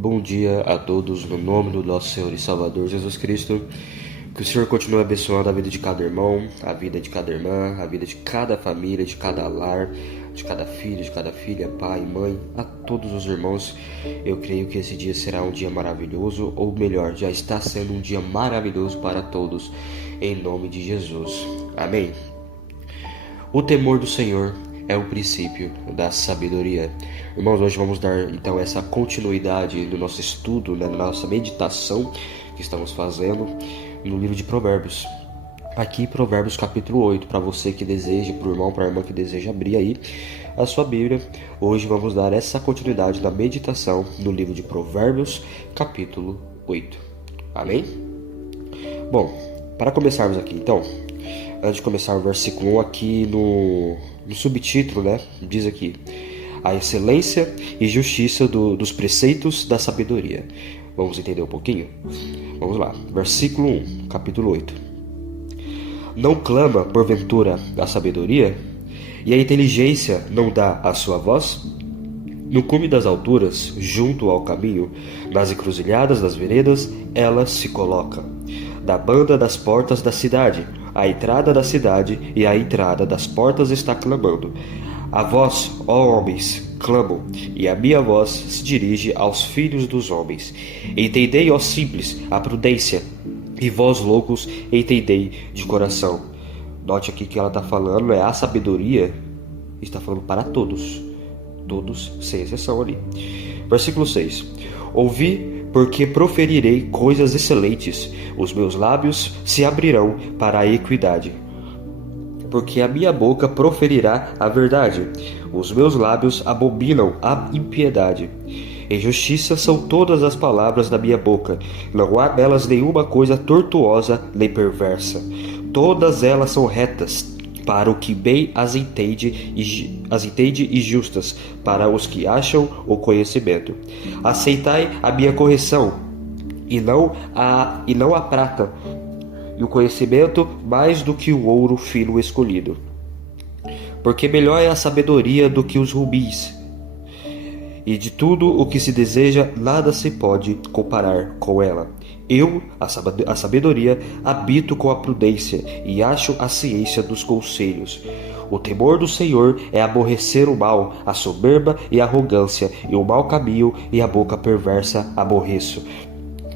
Bom dia a todos, no nome do nosso Senhor e Salvador Jesus Cristo. Que o Senhor continue abençoando a vida de cada irmão, a vida de cada irmã, a vida de cada família, de cada lar, de cada filho, de cada filha, pai, mãe, a todos os irmãos. Eu creio que esse dia será um dia maravilhoso, ou melhor, já está sendo um dia maravilhoso para todos, em nome de Jesus. Amém. O temor do Senhor é o princípio da sabedoria. Irmãos, hoje vamos dar então essa continuidade no nosso estudo, na nossa meditação que estamos fazendo no livro de Provérbios. Aqui Provérbios capítulo 8, para você que deseja, para o irmão, para a irmã que deseja abrir aí a sua Bíblia. Hoje vamos dar essa continuidade na meditação no livro de Provérbios capítulo 8. Amém? Bom, para começarmos aqui então, antes de começar o versículo 1 aqui no subtítulo, né? Diz aqui: a excelência e justiça dos preceitos da sabedoria. Vamos entender um pouquinho? Vamos lá, versículo 1, capítulo 8. Não clama, porventura, a sabedoria? E a inteligência não dá a sua voz? No cume das alturas, junto ao caminho, nas encruzilhadas das veredas, ela se coloca. Da banda das portas da cidade, a entrada da cidade e a entrada das portas está clamando. A vós, ó homens, clamo, e a minha voz se dirige aos filhos dos homens. Entendei, ó simples, a prudência, e vós loucos, entendei de coração. Note aqui que ela está falando, a sabedoria, está falando para todos. Todos, sem exceção ali. Versículo 6. Ouvi, porque proferirei coisas excelentes, os meus lábios se abrirão para a equidade. Porque a minha boca proferirá a verdade, os meus lábios abominam a impiedade. Em justiça são todas as palavras da minha boca, não há nelas nenhuma coisa tortuosa nem perversa. Todas elas são retas, para o que bem as entende e justas, para os que acham o conhecimento. Aceitai a minha correção, e não a prata, e o conhecimento mais do que o ouro fino escolhido. Porque melhor é a sabedoria do que os rubis, e de tudo o que se deseja, nada se pode comparar com ela. Eu, a sabedoria, habito com a prudência, e acho a ciência dos conselhos. O temor do Senhor é aborrecer o mal, a soberba e a arrogância, e o mau caminho e a boca perversa aborreço.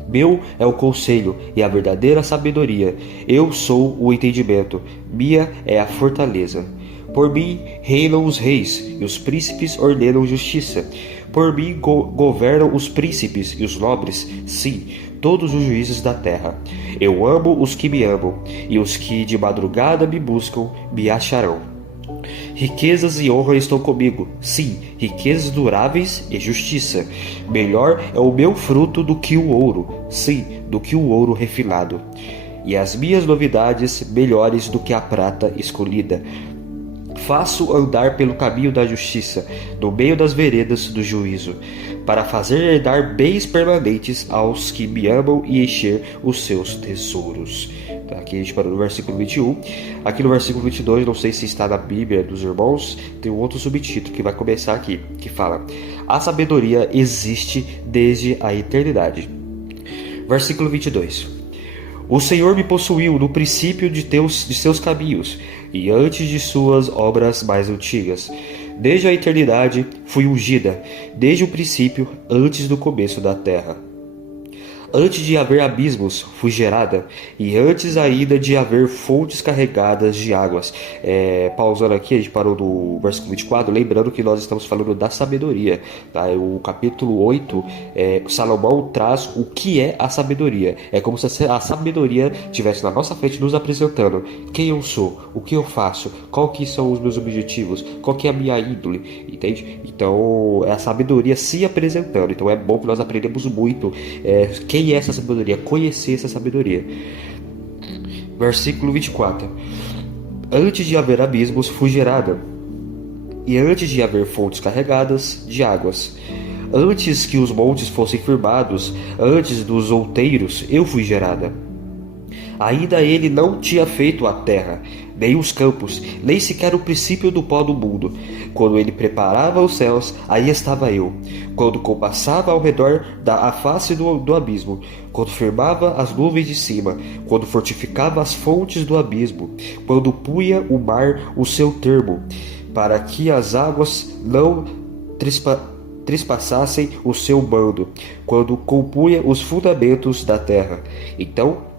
Meu é o conselho e a verdadeira sabedoria. Eu sou o entendimento. Minha é a fortaleza. Por mim reinam os reis, e os príncipes ordenam justiça. Por mim governam os príncipes e os nobres, sim, todos os juízes da terra. Eu amo os que me amam, e os que de madrugada me buscam me acharão. Riquezas e honra estão comigo, sim, riquezas duráveis e justiça. Melhor é o meu fruto do que o ouro, sim, do que o ouro refinado. E as minhas novidades melhores do que a prata escolhida. Faço andar pelo caminho da justiça, no meio das veredas do juízo, para fazer herdar bens permanentes aos que me amam e encher os seus tesouros. Aqui a gente parou no versículo 21. Aqui no versículo 22, não sei se está na Bíblia dos irmãos, tem um outro subtítulo que vai começar aqui, que fala: a sabedoria existe desde a eternidade. Versículo 22. O Senhor me possuiu no princípio de seus caminhos, e antes de suas obras mais antigas. Desde a eternidade fui ungida, desde o princípio, antes do começo da terra. Antes de haver abismos, fui gerada, e antes ainda de haver fontes carregadas de águas. Pausando aqui, a gente parou no versículo 24, lembrando que nós estamos falando da sabedoria. Tá? O capítulo 8, Salomão traz o que é a sabedoria. É como se a sabedoria estivesse na nossa frente nos apresentando quem eu sou, o que eu faço, qual que são os meus objetivos, qual que é a minha índole, entende? Então, é a sabedoria se apresentando. Então, é bom que nós aprendemos muito quem é essa sabedoria, conhecer essa sabedoria. Versículo 24. Antes de haver abismos, fui gerada, e antes de haver fontes carregadas de águas. Antes que os montes fossem firmados, antes dos outeiros, eu fui gerada. Ainda ele não tinha feito a terra, nem os campos, nem sequer o princípio do pó do mundo. Quando ele preparava os céus, aí estava eu. Quando compassava ao redor da face do abismo, quando firmava as nuvens de cima, quando fortificava as fontes do abismo, quando punha o mar o seu termo, para que as águas não trespassassem o seu bando, quando compunha os fundamentos da terra. Então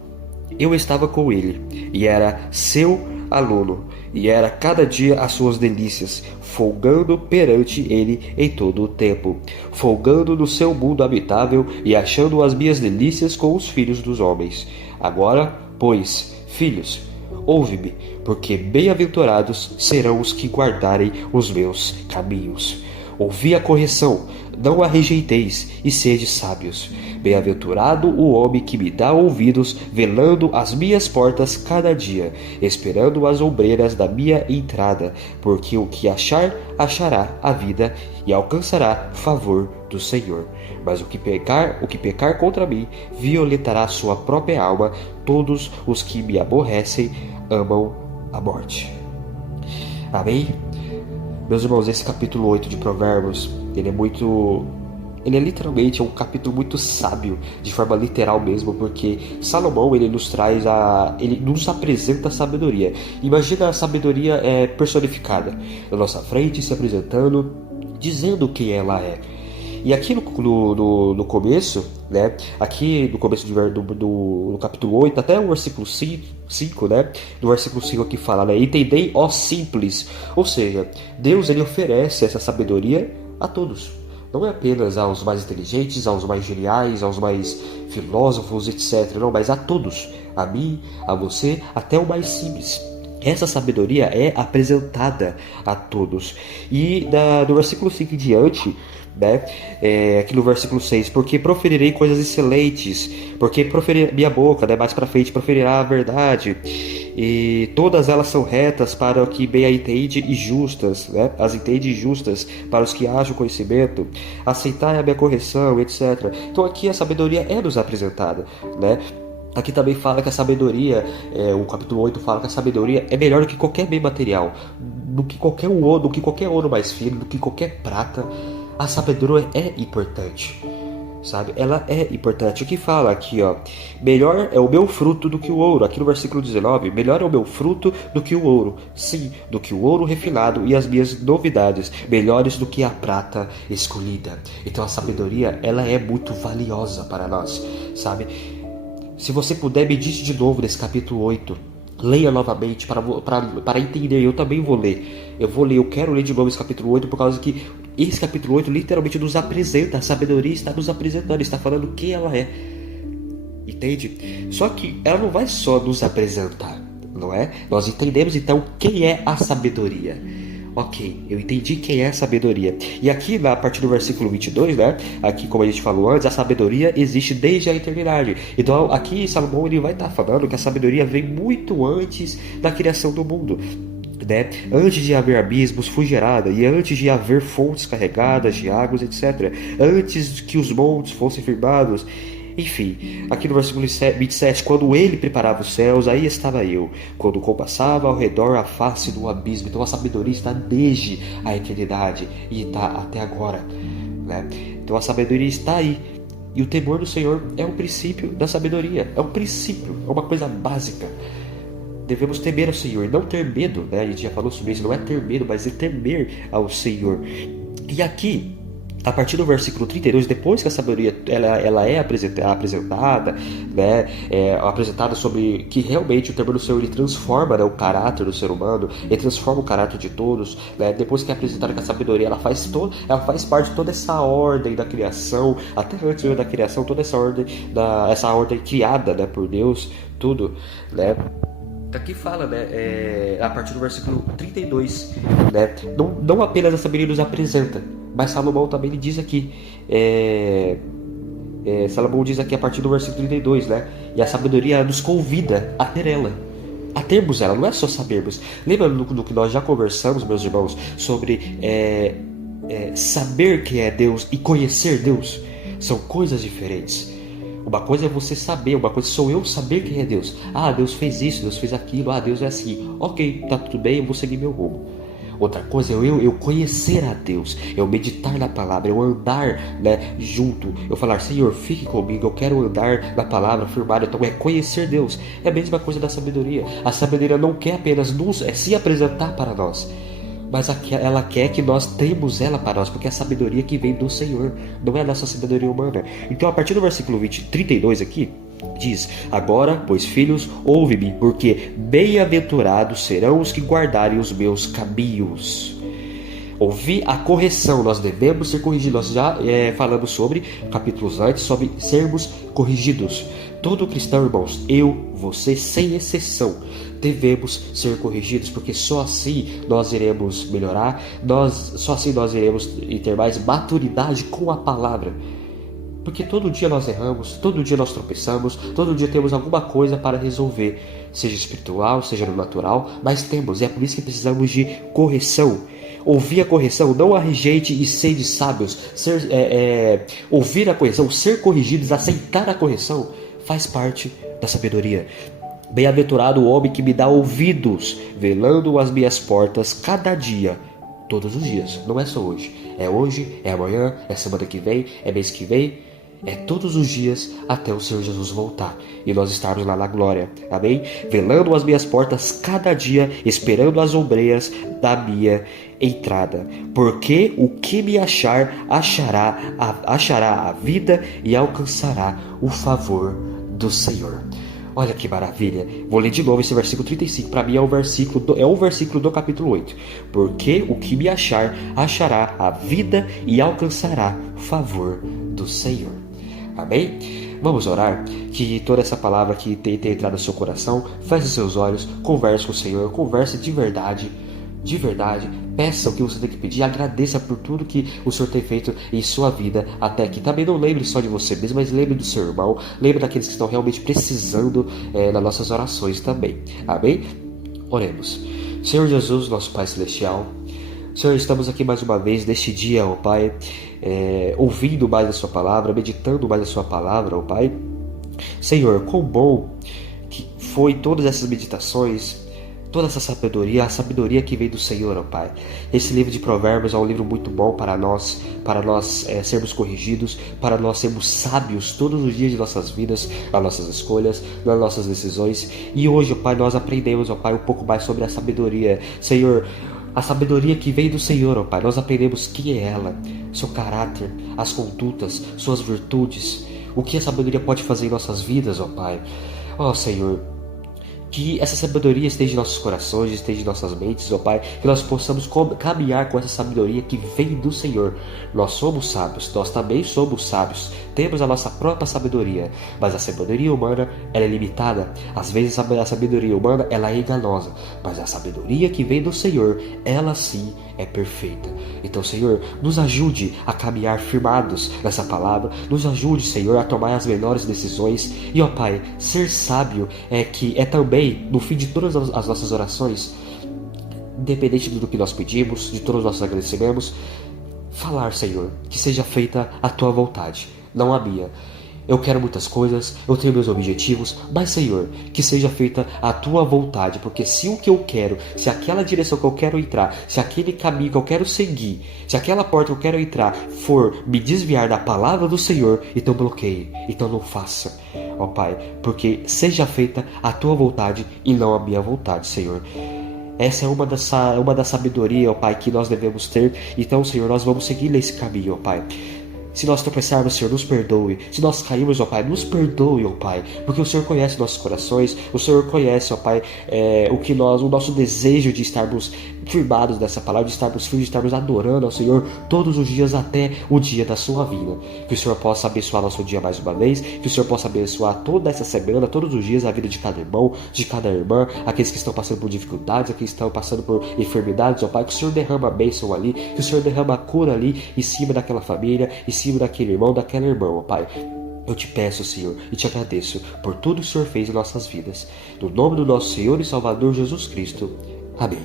eu estava com ele, e era seu aluno, e era cada dia as suas delícias, folgando perante ele em todo o tempo, folgando no seu mundo habitável e achando as minhas delícias com os filhos dos homens. Agora, pois, filhos, ouve-me, porque bem-aventurados serão os que guardarem os meus caminhos. Ouvi a correção, não a rejeiteis, e sede sábios. Bem-aventurado o homem que me dá ouvidos, velando as minhas portas cada dia, esperando as ombreiras da minha entrada, porque o que achar, achará a vida e alcançará favor do Senhor. Mas o que pecar contra mim, violentará sua própria alma. Todos os que me aborrecem amam a morte. Amém? Meus irmãos, esse capítulo 8 de Provérbios, ele é literalmente um capítulo muito sábio, de forma literal mesmo, porque Salomão, ele nos apresenta a sabedoria. Imagina a sabedoria personificada na nossa frente, se apresentando, dizendo quem ela é. E aqui no começo, né, aqui no começo do capítulo 8, até o versículo 5, né, no versículo 5 aqui fala, né, entendei, ó simples. Ou seja, Deus, ele oferece essa sabedoria a todos. Não é apenas aos mais inteligentes, aos mais geniais, aos mais filósofos, etc. Não, mas a todos. A mim, a você, até o mais simples. Essa sabedoria é apresentada a todos. E do versículo 5 em diante, né, aqui no versículo 6, porque proferirei coisas excelentes, porque minha boca, né, mais para frente, proferirá a verdade, e todas elas são retas para o que bem a entende e justas, né, as entende e justas para os que acham conhecimento, aceitai a minha correção, etc. Então aqui a sabedoria é nos apresentada, né. Aqui também fala que a sabedoria, o capítulo 8 fala que a sabedoria é melhor do que qualquer bem material, do que qualquer ouro mais fino, do que qualquer prata. A sabedoria é importante, sabe? Ela é importante. O que fala aqui, ó, melhor é o meu fruto do que o ouro. Aqui no versículo 19, melhor é o meu fruto do que o ouro. Sim, do que o ouro refinado, e as minhas novidades, melhores do que a prata escolhida. Então a sabedoria, ela é muito valiosa para nós, sabe? Se você puder, medite de novo nesse capítulo 8. Leia novamente para entender. Eu também vou ler. Eu quero ler de novo esse capítulo 8, por causa que esse capítulo 8 literalmente nos apresenta. A sabedoria está nos apresentando, está falando quem ela é. Entende? Só que ela não vai só nos apresentar, não é? Nós entendemos então quem é a sabedoria. Ok, eu entendi quem é a sabedoria. E aqui, a partir do versículo 22, né? Aqui, como a gente falou antes, a sabedoria existe desde a eternidade. Então, aqui, Salomão, ele vai estar falando que a sabedoria vem muito antes da criação do mundo, né? Antes de haver abismos, foi gerada, e antes de haver fontes carregadas de águas, etc. Antes que os montes fossem firmados. Enfim, aqui no versículo 27, quando ele preparava os céus, aí estava eu, quando compassava ao redor a face do abismo. Então a sabedoria está desde a eternidade e está até agora, né? Então a sabedoria está aí. E o temor do Senhor é o princípio da sabedoria, é um princípio, é uma coisa básica. Devemos temer ao Senhor, não ter medo, né? A gente já falou sobre isso, não é ter medo, mas é temer ao Senhor. E aqui, a partir do versículo 32, depois que a sabedoria ela é apresentada, né, apresentada sobre que realmente o temor do Senhor, ele transforma, né, o caráter do ser humano, ele transforma o caráter de todos, né, depois que é apresentada que a sabedoria ela faz parte de toda essa ordem da criação, até antes da criação, toda essa ordem criada, né, por Deus, tudo, né. Aqui fala, né, a partir do versículo 32, né, não apenas a sabedoria nos apresenta, mas Salomão também ele diz aqui, Salomão diz aqui a partir do versículo 32, né, e a sabedoria nos convida a ter ela, a termos ela, não é só sabermos. Lembra do que nós já conversamos, meus irmãos, sobre saber quem é Deus e conhecer Deus? São coisas diferentes. Uma coisa é você saber, uma coisa sou eu saber quem é Deus. Ah, Deus fez isso, Deus fez aquilo, ah, Deus é assim. Ok, tá tudo bem, eu vou seguir meu rumo. Outra coisa é eu conhecer a Deus, eu meditar na palavra, eu andar, né, junto, eu falar, Senhor, fique comigo, eu quero andar na palavra firmado. Então é conhecer Deus. É a mesma coisa da sabedoria. A sabedoria não quer apenas se apresentar para nós, mas ela quer que nós temos ela para nós, porque é a sabedoria que vem do Senhor, não é a nossa sabedoria humana. Então a partir do versículo 32 aqui, diz, agora, pois filhos, ouve-me, porque bem-aventurados serão os que guardarem os meus caminhos. Ouvir a correção, nós devemos ser corrigidos. Nós já falamos sobre, capítulos antes, sobre sermos corrigidos. Todo cristão, irmãos, você, sem exceção, devemos ser corrigidos, porque só assim nós iremos melhorar, só assim nós iremos ter mais maturidade com a palavra. Porque todo dia nós erramos, todo dia nós tropeçamos, todo dia temos alguma coisa para resolver, seja espiritual, seja no natural, mas temos, e é por isso que precisamos de correção. Ouvir a correção, não a rejeite e sede sábios. Ouvir a correção, ser corrigidos, aceitar a correção, faz parte da sabedoria. Bem-aventurado o homem que me dá ouvidos, velando as minhas portas cada dia, todos os dias. Não é só hoje, é amanhã, é semana que vem, é mês que vem. É todos os dias até o Senhor Jesus voltar e nós estarmos lá na glória, amém? Velando as minhas portas cada dia, esperando as ombreias da minha entrada, porque o que me achará a vida e alcançará o favor do Senhor. Olha que maravilha. Vou ler de novo esse versículo 35. Para mim é o versículo do capítulo 8. Porque o que me achará a vida e alcançará o favor do Senhor. Amém? Vamos orar, que toda essa palavra que tenha entrado no seu coração, feche seus olhos, converse com o Senhor, converse de verdade, peça o que você tem que pedir, agradeça por tudo que o Senhor tem feito em sua vida até aqui. Também não lembre só de você mesmo, mas lembre do seu irmão, lembre daqueles que estão realmente precisando das nossas orações também. Amém? Oremos. Senhor Jesus, nosso Pai Celestial, Senhor, estamos aqui mais uma vez neste dia, ó Pai, ouvindo mais a sua palavra, meditando mais a sua palavra, ó Pai. Senhor, quão bom que foi todas essas meditações, toda essa sabedoria, a sabedoria que vem do Senhor, ó Pai. Esse livro de Provérbios é um livro muito bom para nós sermos corrigidos, para nós sermos sábios todos os dias de nossas vidas, nas nossas escolhas, nas nossas decisões. E hoje, ó Pai, nós aprendemos, ó Pai, um pouco mais sobre a sabedoria. Senhor, a sabedoria que vem do Senhor, ó Pai, nós aprendemos quem é ela, seu caráter, as condutas, suas virtudes, o que a sabedoria pode fazer em nossas vidas, ó Pai. Ó Senhor, que essa sabedoria esteja em nossos corações, esteja em nossas mentes, ó Pai, que nós possamos caminhar com essa sabedoria que vem do Senhor. Nós somos sábios, nós também somos sábios, temos a nossa própria sabedoria, mas a sabedoria humana, ela é limitada. Às vezes a sabedoria humana, ela é enganosa, mas a sabedoria que vem do Senhor, ela sim é perfeita. Então, Senhor, nos ajude a caminhar firmados nessa palavra, nos ajude, Senhor, a tomar as melhores decisões. E, ó Pai, ser sábio é também, no fim de todas as nossas orações, independente do que nós pedimos, de todos os nossos agradecimentos, falar, Senhor, que seja feita a Tua vontade, não a minha. Eu quero muitas coisas, eu tenho meus objetivos, mas, Senhor, que seja feita a Tua vontade, porque se o que eu quero, se aquela direção que eu quero entrar, se aquele caminho que eu quero seguir, se aquela porta que eu quero entrar for me desviar da palavra do Senhor, então bloqueie, então não faça, ó Pai, porque seja feita a Tua vontade e não a minha vontade, Senhor. Essa é uma da sabedoria, ó Pai, que nós devemos ter. Então, Senhor, nós vamos seguir nesse caminho, ó Pai. Se nós tropeçarmos, Senhor, nos perdoe. Se nós cairmos, ó Pai, nos perdoe, ó Pai. Porque o Senhor conhece nossos corações. O Senhor conhece, ó Pai, o nosso desejo de estarmos firmados nessa palavra, de estarmos firmes, de estarmos adorando ao Senhor todos os dias até o dia da sua vinda. Que o Senhor possa abençoar nosso dia mais uma vez. Que o Senhor possa abençoar toda essa semana, todos os dias, a vida de cada irmão, de cada irmã, aqueles que estão passando por dificuldades, aqueles que estão passando por enfermidades, ó Pai. Que o Senhor derrama a bênção ali, que o Senhor derrama a cura ali, em cima daquela família, em cima daquele irmão, daquela irmã, ó Pai. Eu te peço, Senhor, e te agradeço por tudo que o Senhor fez em nossas vidas. No nome do nosso Senhor e Salvador Jesus Cristo. Amém.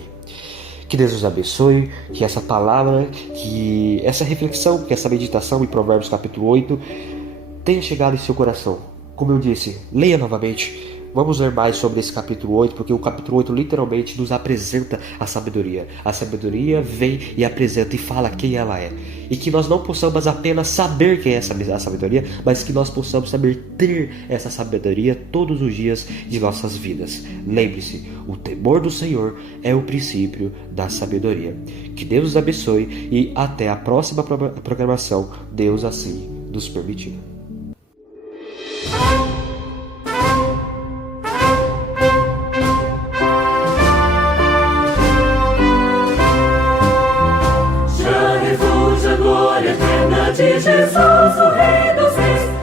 Que Deus nos abençoe, que essa palavra, que essa reflexão, que essa meditação em Provérbios capítulo 8 tenha chegado em seu coração. Como eu disse, leia novamente. Vamos ler mais sobre esse capítulo 8, porque o capítulo 8 literalmente nos apresenta a sabedoria. A sabedoria vem e apresenta e fala quem ela é. E que nós não possamos apenas saber quem é a sabedoria, mas que nós possamos saber ter essa sabedoria todos os dias de nossas vidas. Lembre-se, o temor do Senhor é o princípio da sabedoria. Que Deus os abençoe e até a próxima programação, Deus assim nos permitir.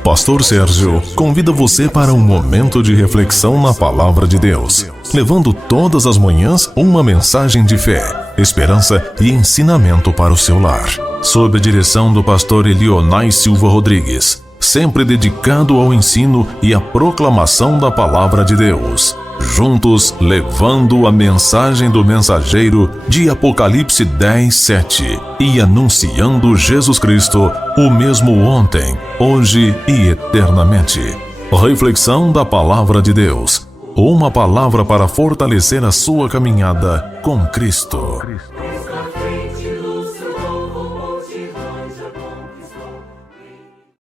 Pastor Sérgio convida você para um momento de reflexão na Palavra de Deus, levando todas as manhãs uma mensagem de fé, esperança e ensinamento para o seu lar. Sob a direção do pastor Elionai Silva Rodrigues, sempre dedicado ao ensino e à proclamação da Palavra de Deus. Juntos, levando a mensagem do mensageiro de Apocalipse 10:7 e anunciando Jesus Cristo, o mesmo ontem, hoje e eternamente. Reflexão da Palavra de Deus. Uma palavra para fortalecer a sua caminhada com Cristo.